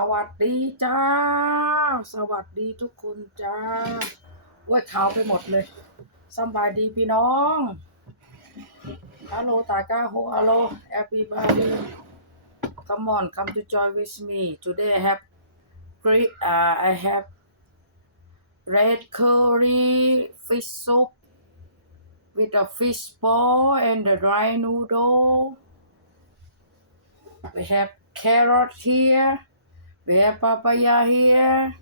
สวัสดีจ้า สวัสดีทุกคนจ้าว่าขาวไปหมดเลยสำบายดีพี่น้องฮัลโหลตากาโฮฮัลโหล everybody come on come to join with me today I have great uh, I have red curry fish soup with a fish ball and the dry noodle we have carrot here we have papaya here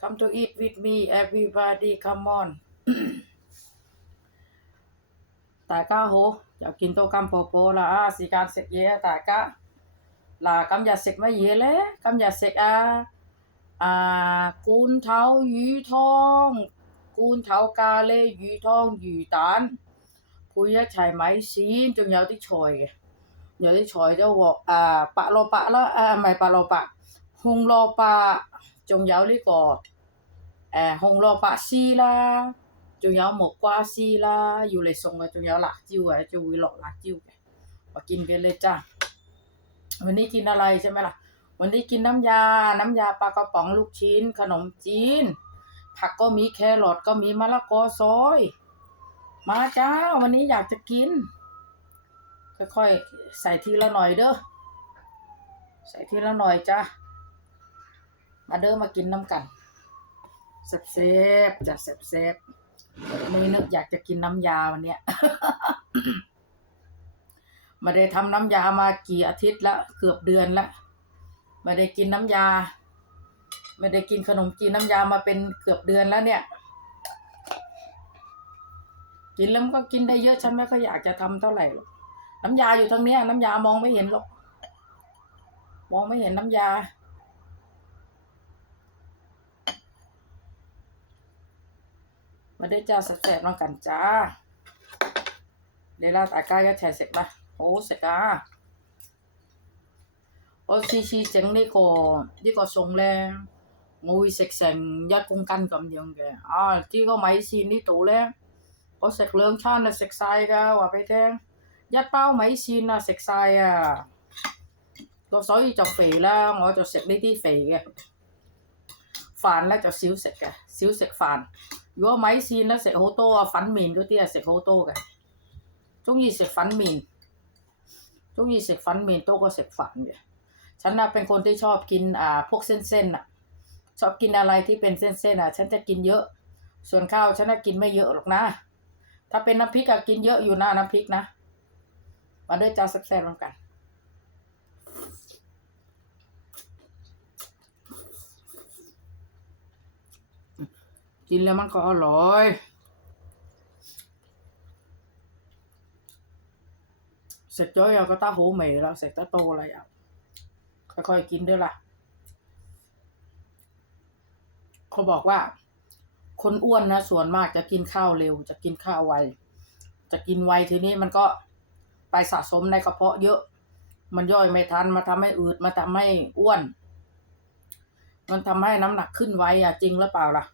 come to eat with me everybody come on 大家好，又见到金宝宝啦啊！时间食嘢啊，大家嗱，今日食乜嘢咧？今日食啊啊罐头鱼汤，罐头咖喱鱼汤鱼蛋，配一齐米线，仲有啲菜嘅， 有啲菜都镬啊白萝卜啦，啊唔系白萝卜，红萝卜，仲有呢、个诶、红萝卜丝啦。仲有木瓜丝啦，要嚟送嘅，仲有辣椒嘅，就会落辣椒嘅。มากินกันเลยจ้าวันนี้กินอะไรใช่ไหมล่ะ วันนี้กินน้ำยา น้ำยาปลากระป๋องลูกชิ้น ขนมจีน ผักก็มีแครอทก็มีมะละกอซอย มาจ้า วันนี้อยากจะกิน ค่อยๆใส่ทีละหน่อยเด้อใส่ทีละหน่อยจ้ามาเด้อมากินน้ำกันแซ่บๆจ้ะแซ่บๆมือนึกอยากจะกินน้ำยาวันเนี้ยมาได้ทำน้ำยามากี่อาทิตย์ละเกือบเดือนละไมาได้กินน้ำยาไม่ได้กินขนมจีนน้ำยามาเป็นเกือบเดือนแล้วเนี่ย กินแล้วก็กินได้เยอะฉันไม่ค่อยอยากจะทำเท่าไหร่หรอก น้ำยาอยู่ทางเนี้ย น้ำยามองไม่เห็นหรอก มองไม่เห็นน้ำยา มาได้จ้าแซ่บๆน้องกันจ้า เดี๋ยวเราตากายก็แชร์เสร็จปะโอ้เสร็จอ่ะ我次次整呢、个呢、个餸咧，我会食成一公斤咁样嘅。啊，呢、个米线呢度咧，我食两餐就食晒㗎，话俾你听。 一包米线啊，食晒啊！个所以就肥啦，我就食呢啲肥嘅。饭咧就少食嘅，少食饭。如果米线咧食好多啊，粉面嗰啲啊食好多嘅，中意食粉面，中意食粉面多过食饭嘅。ฉันน่ะเป็นคนที่ชอบกินอ่าพวกเส้นๆน่ะ ชอบกินอะไรที่เป็นเส้นๆอ่ะ ฉันจะกินเยอะ ส่วนข้าวฉันน่ะกินไม่เยอะหรอกนะ ถ้าเป็นน้ำพริกอะกินเยอะอยู่นะน้ำพริกนะ มาด้วยจ้าแซ่บๆร่วมกันกินแล้วมันก็อร่อยเสร็จจ้อยเอาก็ต้าหูเหม่แล้วเสร็จต้าโตอะไรอะค่อยๆกินด้วยล่ะ เขาบอกว่า คนอ้วนนะส่วนมากจะกินข้าวเร็ว จะกินข้าวไว จะกินไวทีนี้มันก็ ไปสะสมในกระเพาะเยอะ มันย่อยไม่ทันมาทำให้อืดมาทำให้อ้วน มันทำให้น้ำหนักขึ้นไวอะจริงหรือเปล่าล่ะ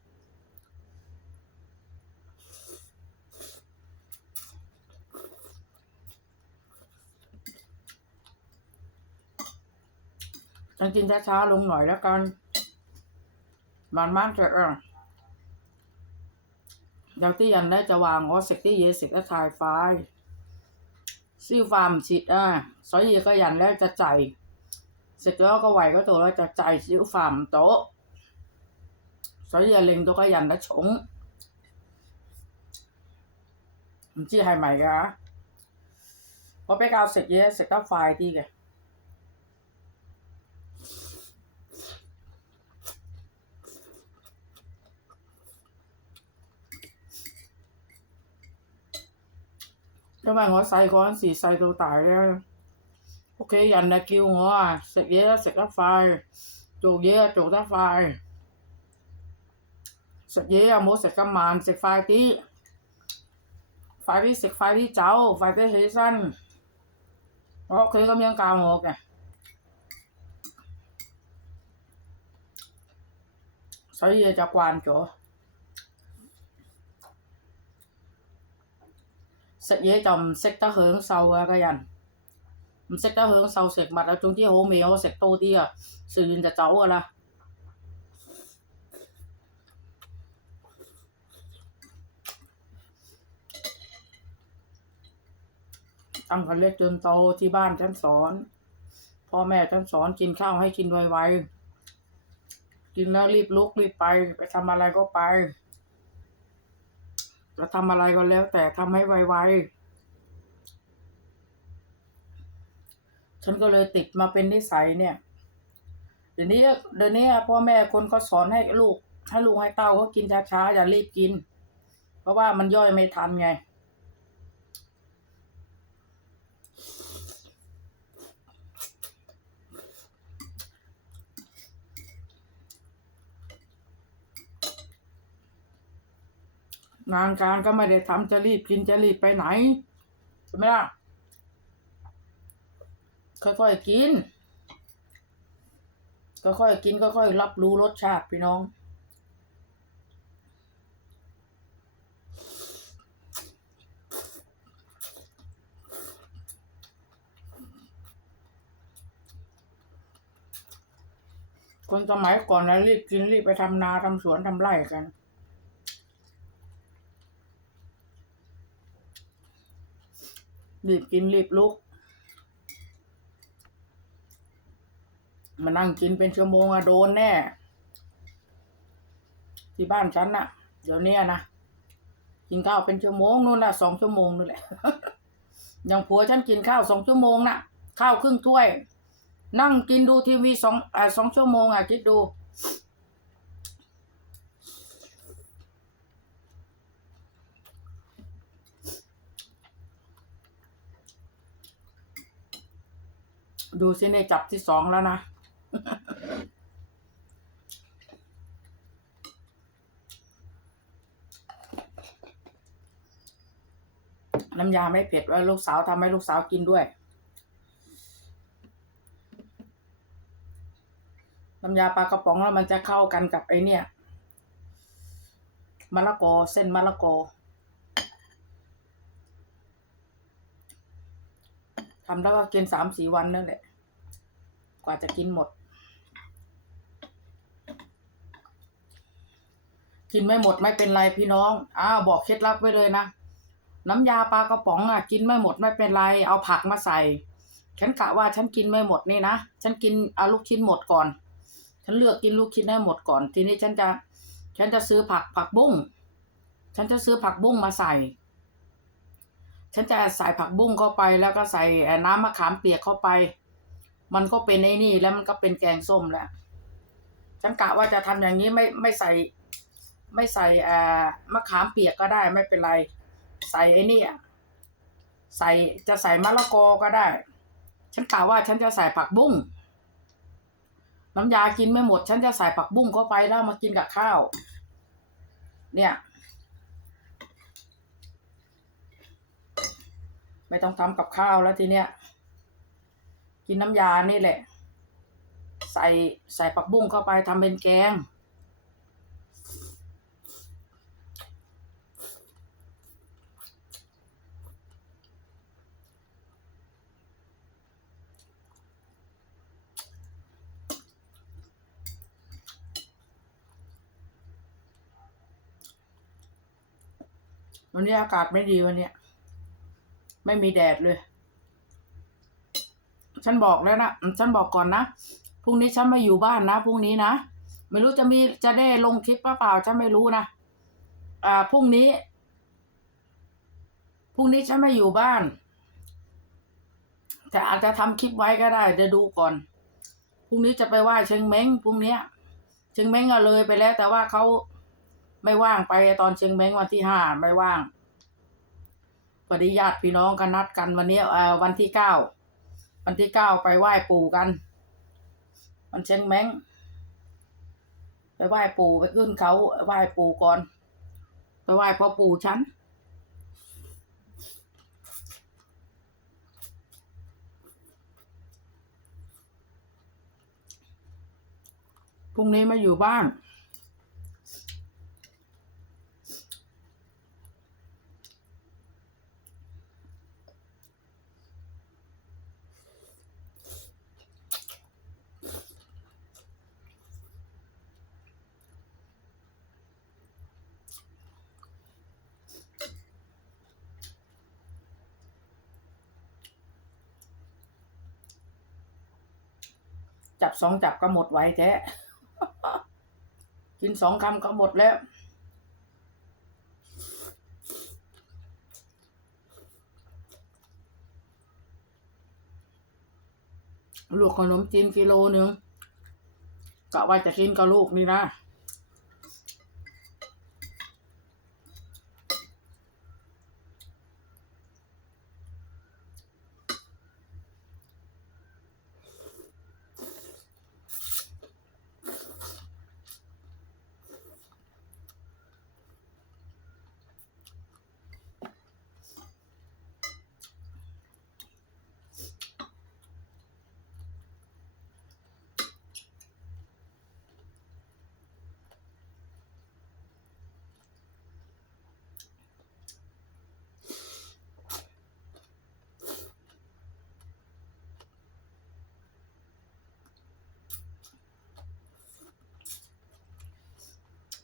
กินช้าๆลงหน่อยแล้วกันมันมากจะเออดาที่ยันได้จะวางออสเซกที่เยสิกและทายไฟ 消化唔切啊，所以個人咧就滯，食咗個胃嗰度咧就滯消化唔到，所以啊令到個人咧重，唔知係咪㗎？我比較食嘢食得快啲嘅。 因為我細個嗰陣時細到大咧，屋企人啊叫我啊食嘢啊食得快，做嘢啊做得快，食嘢啊唔好食咁慢，食快啲，快啲食，快啲走，快啲起身。我屋企咁樣教我嘅，所以就慣咗。 sẽ dễ trồng sẽ ta hướng sau cái anh mình sẽ ta hướng sau sẽ mặt là chúng chỉ hố mì hố sẽ tô đi à sử dụng cho cháu rồi là tăng กันเล็กจนโตที่บ้านฉันสอน พ่อแม่ฉันสอนกินข้าวให้กินไวๆกินแล้วรีบลุกรีบไป ไปทำอะไรก็ไป จะทำอะไรก็แล้ว แต่ทำให้ไวๆ ฉันก็เลยติดมาเป็นนิสัยเนี่ย เดี๋ยวนี้เดี๋ยวนี้พ่อแม่คนเขาสอนให้ลูกให้ลูกให้เต้าเขากินช้าๆอย่ารีบกิน เพราะว่ามันย่อยไม่ทันไง งานการก็ไม่ได้ทำจะรีบกินจะรีบไปไหนใช่ไหมล่ะค่อยๆกินค่อยๆกินค่อยๆรับรู้รสชาติพี่น้อง คนสมัยก่อนนะรีบกินรีบไปทำนาทำสวนทำไร่กัน รีบกินรีบลุก มานั่งกินเป็นชั่วโมงอะโดนแน่ ที่บ้านฉันน่ะเดี๋ยวนี้นะกินข้าวเป็นชั่วโมงนู่นน่ะสองชั่วโมงนู่นแหละอย่างผัวฉันกินข้าวสองชั่วโมงน่ะ ข้าวครึ่งถ้วย นั่งกินดูทีวีสองอ่าสองชั่วโมงอะคิดดู ดูสิในจับที่สองแล้วนะ น้ำยาไม่เผ็ดว่าลูกสาวทำให้ลูกสาวกินด้วย น้ำยาปลากระป๋องแล้วมันจะเข้ากันกับไอเนี่ยมะละกอเส้นมะละกอทำแล้วก็กินสามสี่วันนั่นแหละ ว่าจะกินหมด กินไม่หมดไม่เป็นไรพี่น้องอ้าวบอกเคล็ดลับไว้เลยนะ น้ำยาปลากระป๋องอะ กินไม่หมดไม่เป็นไร เอาผักมาใส่ ฉันกะว่าฉันกินไม่หมดนี่นะ ฉันกินเอาลูกชิ้นหมดก่อน ฉันเลือกกินลูกชิ้นให้หมดก่อน ทีนี้ฉันจะ ฉันจะซื้อผักผักบุ้ง ฉันจะซื้อผักบุ้งมาใส่ฉันจะใส่ผักบุ้งเข้าไปแล้วก็ใส่น้ำมะขามเปียกเข้าไป มันก็เป็นไอ้นี่ แล้วมันก็เป็นแกงส้มแล้วฉันกะว่าจะทำอย่างนี้ไม่ไม่ใส่ ไม่ใส่อ่ามะขามเปียกก็ได้ไม่เป็นไร ใส่ไอ้นี่ใส่จะใส่มะละกอก็ได้ ฉันกะว่าฉันจะใส่ผักบุ้งน้ำยากินไม่หมด ฉันจะใส่ผักบุ้งเข้าไปแล้วมากินกับข้าว เนี่ยไม่ต้องทำกับข้าวแล้วทีเนี้ย กินน้ำยานี่แหละ ใส่ใส่ผักบุ้งเข้าไปทำเป็นแกง วันนี้อากาศไม่ดีวันเนี้ยไม่มีแดดเลย ฉันบอกแล้วนะฉันบอกก่อนนะพรุ่งนี้ฉันไม่อยู่บ้านนะพรุ่งนี้นะไม่รู้จะมีจะได้ลงคลิปหรือเปล่าฉันไม่รู้นะอ่าพรุ่งนี้พรุ่งนี้ฉันไม่อยู่บ้านแต่อาจจะทำคลิปไว้ก็ได้เดี๋ยวดูก่อนพรุ่งนี้จะไปไหว้เชิงเม้งพรุ่งเนี้ยเชิงเม้งอะเลยไปแล้ว แต่ว่าเขาไม่ว่างไปตอนเชงเม้งวันที่ห้าไม่ว่างพอดีญาติพี่น้องกันนัดกันวันนี้เอ่อวันที่เก้า วันที่เก้าไปไหว้ปู่กันวันเชงเม้งไปไหว้ปู่ไปขึ้นเขาไหว้ปู่ก่อน ไปไหว้พ่อปู่ฉันพรุ่งนี้มาอยู่บ้าน จับสองจับก็หมดไว้แท้กินสองคำก็หมดแล้ว ลูกขนมจีนกิโลหนึ่งกะว่าจะกินกับลูกนี่นะ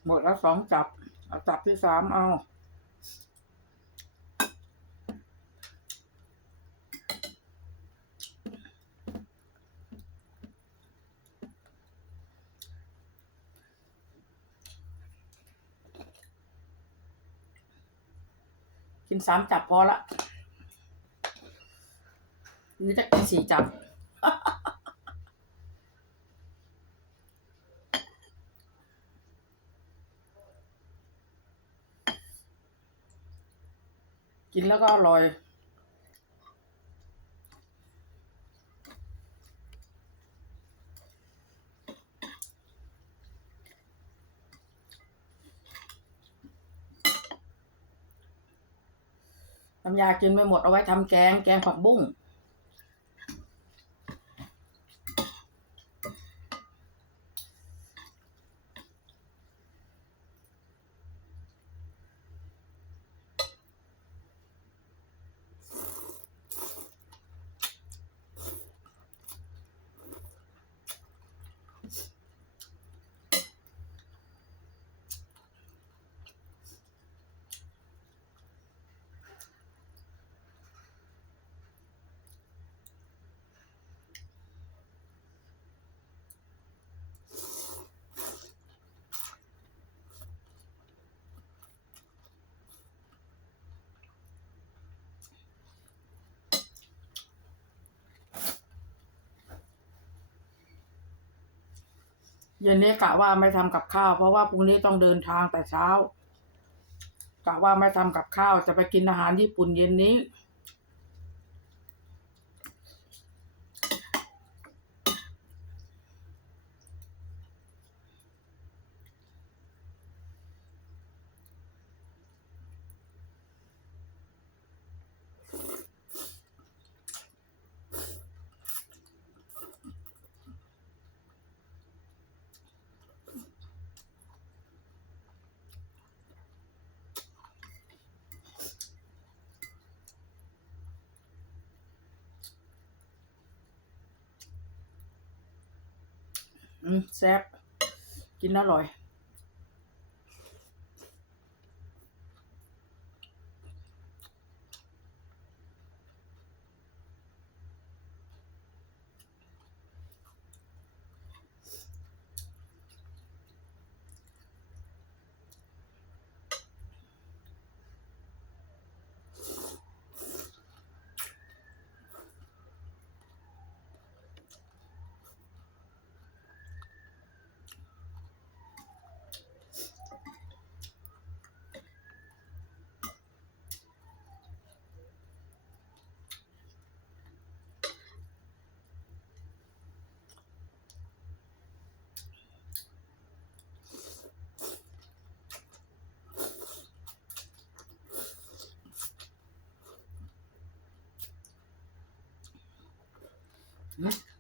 หมดแล้วสองจับเอาจับที่สามเอากินสามจับพอละหรือจะกินสี่จับ กินแล้วก็อร่อย น้ำยากินไม่หมดเอาไว้ทำแกง แกงผักบุ้ง เย็นนี้กะว่าไม่ทำกับข้าว เพราะว่าพรุ่งนี้ต้องเดินทางแต่เช้ากะว่าไม่ทำกับข้าวจะไปกินอาหารญี่ปุ่นเย็นนี้ แซ่บกินอร่อย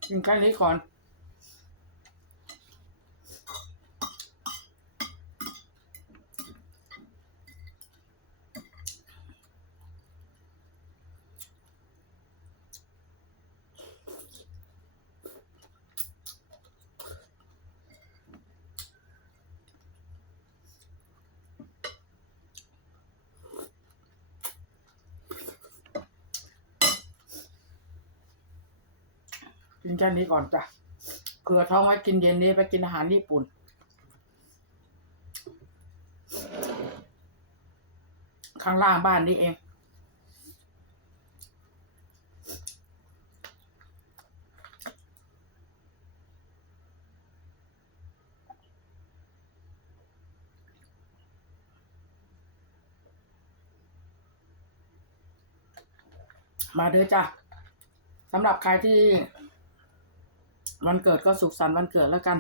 กินแค่นี้ก่อน กินแค่นี้ก่อนจ้ะเผื่อท้องไว้กินเย็นนี้ไปกินอาหารญี่ปุ่น ข้างล่างบ้านนี่เอง มาเด้อจ้ะสำหรับใครที่ วันเกิดก็สุขสันต์วันเกิดแล้วกัน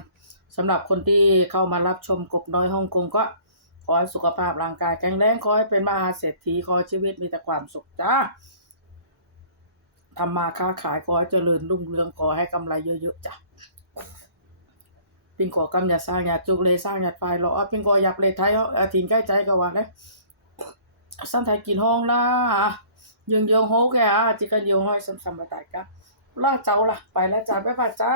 สำหรับคนที่เข้ามารับชมกบน้อยฮ่องกงก็ขอให้สุขภาพร่างกายแข็งแรงขอให้เป็นมหาเศรษฐีขอให้ชีวิตมีแต่ความสุขจ้าทำมาค้าขายขอให้เจริญรุ่งเรืองขอให้กำไรเยอะๆจ้ะปิงกอกำอย่าสร้างย่าจุกเลยสร้างอย่าไฟรอปิงกออยากเลยไทยอาทินใกล้ใจก็ว่าได้สั้นไทยกินห้องละยังยังโฮแกอะจิกันยังห้อยซ้ำๆมาตายกะ ล่าเจ้าล่ะ ไปแล้วจ้าบ๊ายบายจ้า